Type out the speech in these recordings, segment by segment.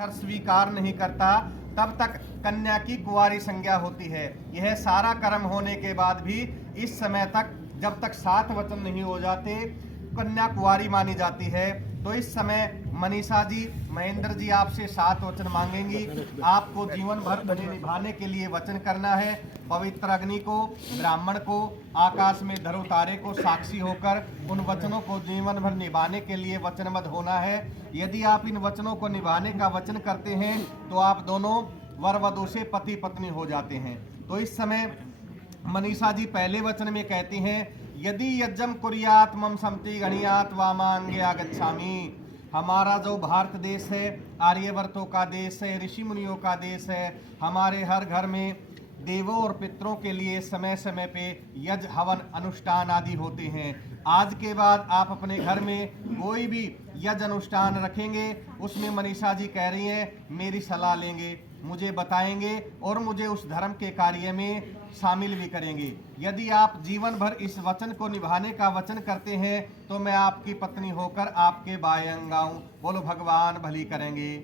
हर स्वीकार नहीं करता तब तक कन्या की कुंवारी संज्ञा होती है। यह सारा कर्म होने के बाद भी इस समय तक जब तक 7 वचन नहीं हो जाते कन्या कुंवारी मानी जाती है। तो इस समय मनीषा जी, महेंद्र जी आपसे 7 वचन मांगेंगी। आपको जीवन भर उन्हें निभाने के लिए वचन करना है। पवित्र अग्नि को, ब्राह्मण को, आकाश में धरो तारे को साक्षी होकर उन वचनों को जीवन भर निभाने के लिए वचनबद्ध होना है। यदि आप इन वचनों को निभाने का वचन करते हैं तो आप दोनों वर वधू से पति पत्नी हो जाते हैं। तो इस समय मनीषा जी पहले वचन में कहती हैं, यदि यज्ञम कुर्यात मम समति गणियात वामांगे आगच्छामि। हमारा जो भारत देश है आर्यवर्तों का देश है, ऋषि मुनियों का देश है। हमारे हर घर में देवों और पितरों के लिए समय समय पे यज्ञ हवन अनुष्ठान आदि होते हैं। आज के बाद आप अपने घर में कोई भी यज्ञ अनुष्ठान रखेंगे, उसमें मनीषा जी कह रही हैं मेरी सलाह लेंगे, मुझे बताएंगे और मुझे उस धर्म के कार्य में शामिल भी करेंगे। यदि आप जीवन भर इस वचन को निभाने का वचन करते हैं तो मैं आपकी पत्नी होकर आपके बाएं अंग आऊं। बोलो भगवान भली करेंगे,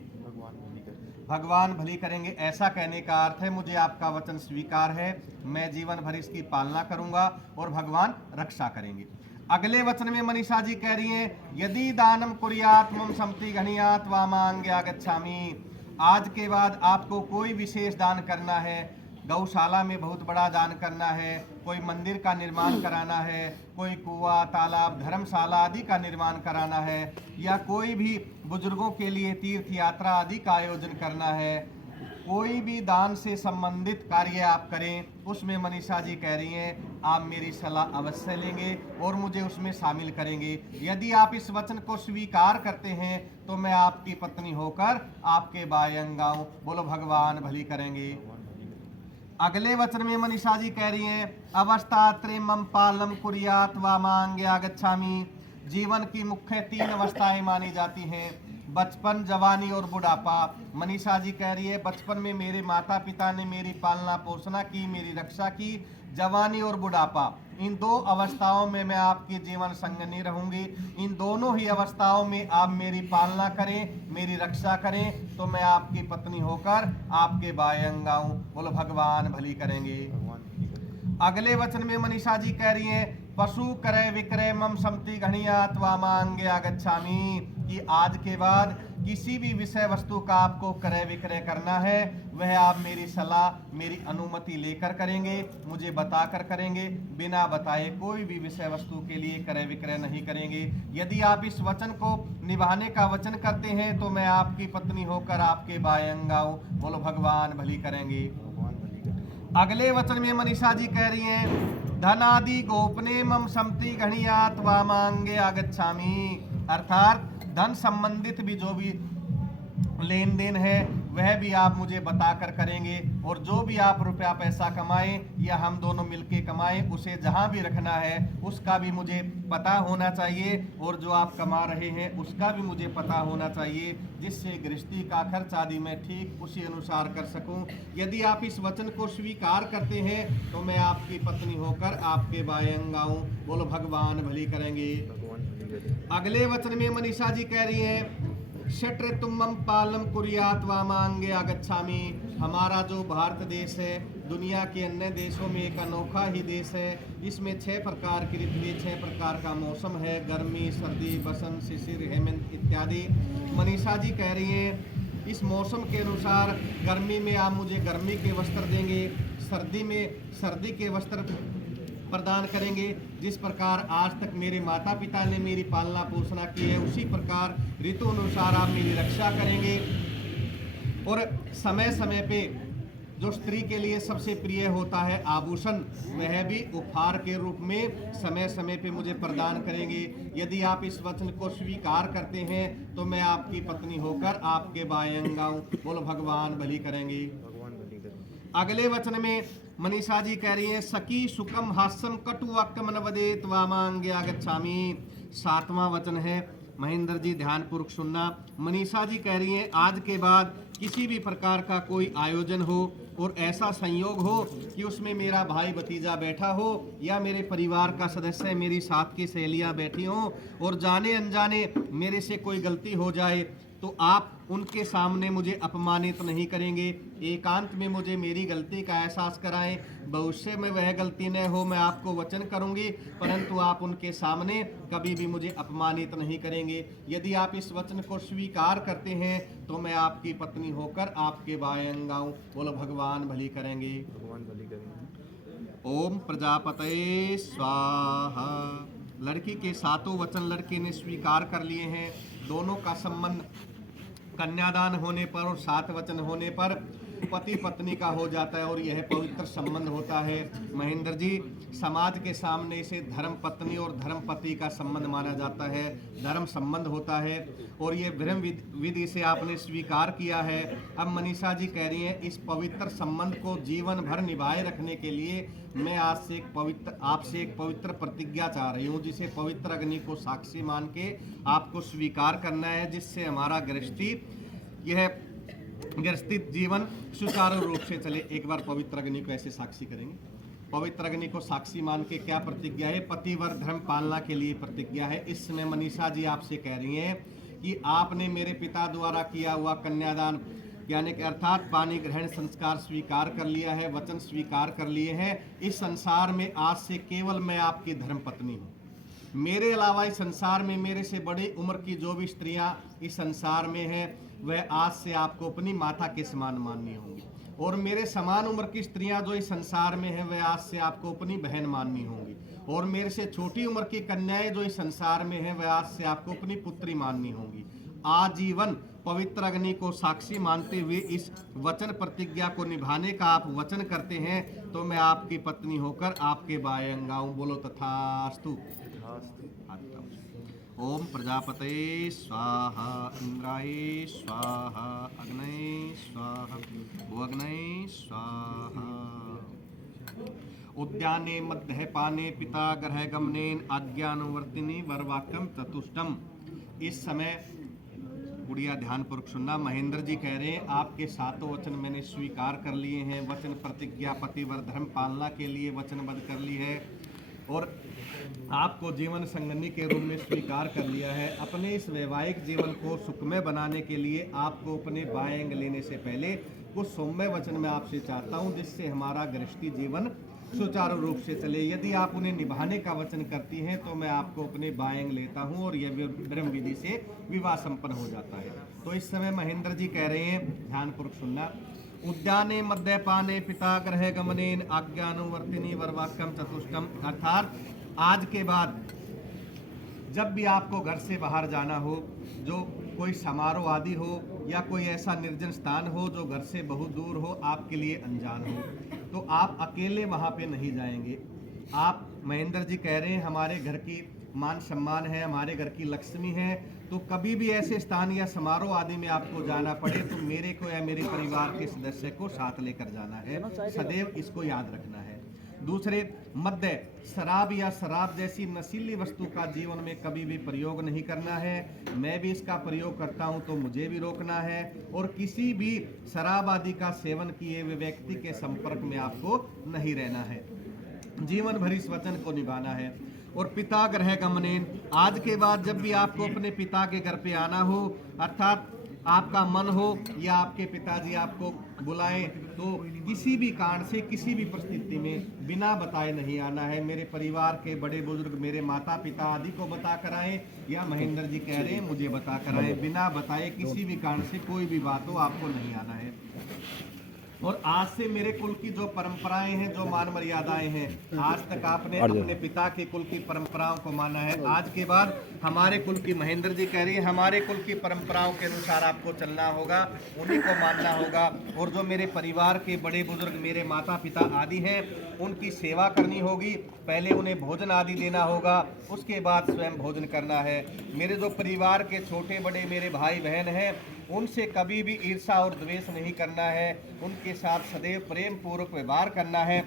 भगवान भली करेंगे। ऐसा कहने का अर्थ है मुझे आपका वचन स्वीकार है, मैं जीवन भर इसकी पालना करूंगा और भगवान रक्षा करेंगे। अगले वचन में मनीषा जी कह रही हैं, यदि दानम कुर्यात मम समति गणियात वामांगे आगच्छामि। आज के बाद आपको कोई विशेष दान करना है, गौशाला में बहुत बड़ा दान करना है, कोई मंदिर का निर्माण कराना है, कोई कुआं, तालाब, धर्मशाला आदि का निर्माण कराना है, या कोई भी बुजुर्गों के लिए तीर्थ यात्रा आदि का आयोजन करना है, कोई भी दान से संबंधित कार्य आप करें, उसमें मनीषा जी कह रही हैं आप मेरी सलाह अवश्य लेंगे और मुझे उसमें शामिल करेंगे। यदि आप इस वचन को स्वीकार करते हैं तो मैं आपकी पत्नी होकर आपके बाएं अंग आऊं। बोलो भगवान भली करेंगे। अगले वचन में मनीषा जी कह रही हैं, अवस्थात्रे मम पालम कुर्यात वामांगे आगच्छामि। जीवन की मुख्य 3 अवस्थाएं मानी जाती हैं, बचपन, जवानी और बुढ़ापा। मनीषा जी कह रही है बचपन में मेरे माता पिता ने मेरी पालना पोषणा की, मेरी रक्षा की। जवानी और बुढ़ापा, इन 2 अवस्थाओं में मैं आपकी जीवन संगनी रहूंगी। इन दोनों ही अवस्थाओं में आप मेरी पालना करें, मेरी रक्षा करें तो मैं आपकी पत्नी होकर आपके बाएं अंग आऊं। बोलो भगवान भली करेंगे। अगले वचन में मनीषा जी कह रही हैं, पशु क्रय विक्रय मम समति गणियात वामांगे आगच्छामि। कि आज के बाद किसी भी विषय वस्तु का आपको क्रय विक्रय करना है वह आप मेरी सलाह, मेरी अनुमति लेकर करेंगे, मुझे बताकर करेंगे। बिना बताए कोई भी विषय वस्तु के लिए क्रय विक्रय नहीं करेंगे। यदि आप इस वचन को निभाने का वचन करते हैं तो मैं आपकी पत्नी होकर आपके बाएं अंग आऊं। बोलो भगवान भली करेंगे। अगले वचन में मनीषा जी कह रही हैं, धनादि गोपने मम समति गणियात वामांगे आगच्छामि। अर्थात धन संबंधित भी जो भी लेन देन है वह भी आप मुझे बताकर करेंगे, और जो भी आप रुपया पैसा कमाएं या हम दोनों मिलके कमाएं उसे जहां भी रखना है उसका भी मुझे पता होना चाहिए, और जो आप कमा रहे हैं उसका भी मुझे पता होना चाहिए, जिससे गृहस्थी का खर्च आदि मैं ठीक उसी अनुसार कर सकूं। यदि आप इस वचन को स्वीकार करते हैं तो मैं आपकी पत्नी होकर आपके बाएं अंग आऊं। बोलो भगवान भली करेंगे। अगले वचन में मनीषा जी कह रही हैं, शट्र तुमम पालम कुर्यात वामांगे आगच्छामि। हमारा जो भारत देश है दुनिया के अन्य देशों में एक अनोखा ही देश है। इसमें 6 प्रकार की ऋतुएं, 6 प्रकार का मौसम है, गर्मी, सर्दी, बसंत, शिशिर, हेमंत इत्यादि। मनीषा जी कह रही हैं इस मौसम के अनुसार गर्मी में आप मुझे गर्मी के वस्त्र देंगे, सर्दी में सर्दी के वस्त्र प्रदान करेंगे। जिस प्रकार आज तक मेरे माता पिता ने मेरी पालना पोषणा की है उसी प्रकार ऋतु अनुसार आप मेरी रक्षा करेंगे। और समय समय पे जो स्त्री के लिए सबसे प्रिय होता है आभूषण, वह भी उपहार के रूप में समय समय पे मुझे प्रदान करेंगे। यदि आप इस वचन को स्वीकार करते हैं तो मैं आपकी पत्नी होकर आपके बाएं अंग आऊं। बोलो भगवान भली करेंगे। अगले वचन में मनीषा जी कह रही हैं, सखी सुखम हास्यम कटु वाक्य मन वदेत वामांगे आगच्छामि। 7वां वचन है, महेंद्र जी ध्यानपूर्वक सुनना। मनीषा जी कह रही हैं आज के बाद किसी भी प्रकार का कोई आयोजन हो और ऐसा संयोग हो कि उसमें मेरा भाई भतीजा बैठा हो या मेरे परिवार का सदस्य, मेरी साथ की सहेलियां बैठी हों, और जाने अनजाने मेरे से कोई गलती हो जाए तो आप उनके सामने मुझे अपमानित नहीं करेंगे। एकांत में मुझे मेरी गलती का एहसास कराएं। भविष्य में वह गलती न हो, मैं आपको वचन करूंगी, परंतु आप उनके सामने कभी भी मुझे अपमानित नहीं करेंगे। यदि आप इस वचन को स्वीकार करते हैं तो मैं आपकी पत्नी होकर आपके बाएं अंग आऊं। बोलो भगवान भली करेंगे। भगवान भली करेंगे। ओम प्रजापतये स्वाहा। लड़की के सातों वचन लड़के ने स्वीकार कर लिए हैं। दोनों का संबंध कन्यादान होने पर और 7 वचन होने पर पति पत्नी का हो जाता है और यह पवित्र संबंध होता है। महेंद्र जी, समाज के सामने इसे धर्म पत्नी और धर्म पति का संबंध माना जाता है, धर्म संबंध होता है और ये ब्रह्म विधि से आपने स्वीकार किया है। अब मनीषा जी कह रही हैं इस पवित्र संबंध को जीवन भर निभाए रखने के लिए मैं आज से आपसे एक पवित्र प्रतिज्ञा चाह रही हूँ, जिसे पवित्र अग्नि को साक्षी मान के आपको स्वीकार करना है, जिससे हमारा गृहस्थी जीवन सुचारू रूप से चले। एक बार पवित्र अग्नि को ऐसे साक्षी करेंगे। पवित्र अग्नि को साक्षी मान के क्या प्रतिज्ञा है? पतिवर धर्म पालना के लिए प्रतिज्ञा है। इस समय मनीषा जी आपसे कह रही हैं कि आपने मेरे पिता द्वारा किया हुआ कन्यादान यानी कि अर्थात पानी ग्रहण संस्कार स्वीकार कर लिया है, वचन स्वीकार कर लिए हैं। इस संसार में आज से केवल मैं आपकी धर्म पत्नी हूँ। मेरे अलावा इस संसार में मेरे से बड़ी उम्र की जो भी स्त्रियां इस संसार में हैं वह आज से आपको अपनी माता के समान माननी होंगी, और मेरे समान उम्र की स्त्रियां जो इस संसार में हैं वह आज से आपको अपनी बहन माननी होंगी, और मेरे से छोटी उम्र की कन्याएं जो इस संसार में हैं वह आज से आपको अपनी पुत्री माननी होंगी। आजीवन पवित्र अग्नि को साक्षी मानते हुए इस वचन प्रतिज्ञा को निभाने का आप वचन करते हैं तो मैं आपकी पत्नी होकर आपके बाएं अंग आऊं। बोलो तथास्तु। ओम प्रजापतये स्वाहा, इंद्राय स्वाहा, अग्नये स्वाहा, भुवग्नये स्वाहा। उद्याने मध्य पाने पिता ग्रह गमनेन आज्ञानुवर्तिनी वरवाक्यम चतुष्टम। इस समय गुड़िया ध्यानपूर्वक सुनना। महेंद्र जी कह रहे हैं आपके 7 वचन मैंने स्वीकार कर लिए हैं, वचन प्रतिज्ञा पतिवर धर्म पालना के लिए वचनबद्ध कर ली है और आपको जीवन संगनी के रूप में स्वीकार कर लिया है। अपने इस वैवाहिक जीवन को सुखमय बनाने के लिए आपको अपने बाएं अंग लेने से पहले कुछ सौम्य वचन मैं आपसे चाहता हूं, जिससे हमारा गृहस्थी जीवन सुचारू रूप से चले। यदि आप उन्हें निभाने का वचन करती हैं तो मैं आपको अपने बाएं अंग लेता हूं और यह ब्रह्म विधि से विवाह संपन्न हो जाता है। तो इस समय महेंद्र जी कह रहे हैं, ध्यानपूर्वक सुनना। उद्याने मद्यपाने पिता ग्रह गमनेन आज्ञानुवर्तिनी वरवाक्यम चतुष्टम। अर्थात आज के बाद जब भी आपको घर से बाहर जाना हो, जो कोई समारोह आदि हो या कोई ऐसा निर्जन स्थान हो जो घर से बहुत दूर हो, आपके लिए अनजान हो, तो आप अकेले वहाँ पे नहीं जाएंगे। आप महेंद्र जी कह रहे हैं हमारे घर की मान सम्मान है, हमारे घर की लक्ष्मी है, तो कभी भी ऐसे स्थान या समारोह आदि में आपको जाना पड़े तो मेरे को या मेरे परिवार के सदस्य को साथ लेकर जाना है। सदैव इसको याद रखना है। दूसरे, मद्य शराब या शराब जैसी नशीली वस्तु का जीवन में कभी भी प्रयोग नहीं करना है। मैं भी इसका प्रयोग करता हूं तो मुझे भी रोकना है, और किसी भी शराब आदि का सेवन किए हुए व्यक्ति के संपर्क में आपको नहीं रहना है। जीवन भर इस वचन को निभाना है। और पिता ग्रह गमनेन, आज के बाद जब भी आपको अपने पिता के घर पे आना हो, अर्थात आपका मन हो या आपके पिताजी आपको बुलाएं, तो किसी भी कारण से किसी भी परिस्थिति में बिना बताए नहीं आना है। मेरे परिवार के बड़े बुजुर्ग, मेरे माता पिता आदि को बता कर आए, या महेंद्र जी कह रहे हैं मुझे बता कर आए, बिना बताए किसी भी कारण से कोई भी बात हो आपको नहीं आना है। और आज से मेरे कुल की जो परंपराएं हैं, जो मान मर्यादाएं हैं, आज तक आपने अपने पिता के कुल की परंपराओं को माना है। आज के बाद हमारे कुल की, महेंद्र जी कह रही है, हमारे कुल की परंपराओं के अनुसार आपको चलना होगा, उन्हीं को मानना होगा। और जो मेरे परिवार के बड़े बुजुर्ग, मेरे माता पिता आदि हैं, उनकी सेवा करनी होगी। पहले उन्हें भोजन आदि देना होगा, उसके बाद स्वयं भोजन करना है। मेरे जो परिवार के छोटे बड़े मेरे भाई बहन हैं, उनसे कभी भी ईर्ष्या और द्वेष नहीं करना है, उनके साथ सदैव प्रेम पूर्वक व्यवहार करना है।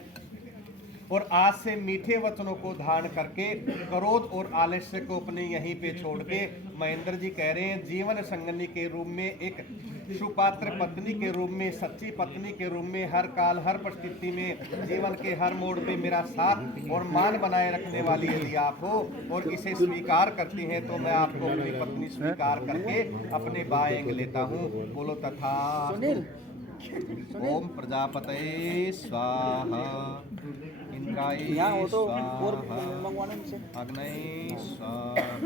और आज से मीठे वचनों को धारण करके क्रोध और आलस्य को अपने यहीं पे छोड़ के, महेंद्र जी कह रहे हैं जीवन संगनी के रूप में एक सुपात्र पत्नी के रूप में, सच्ची पत्नी के रूप में हर काल हर परिस्थिति में जीवन के हर मोड़ पे मेरा साथ और मान बनाए रखने वाली यदि आप हो और इसे स्वीकार करती हैं तो मैं आपको अपनी पत्नी स्वीकार करके अपने बाएं लेता हूँ। बोलो तथा। ओम प्रजापतये स्वाहा, इंद्राय स्वाहा, अग्नये स्वाहा।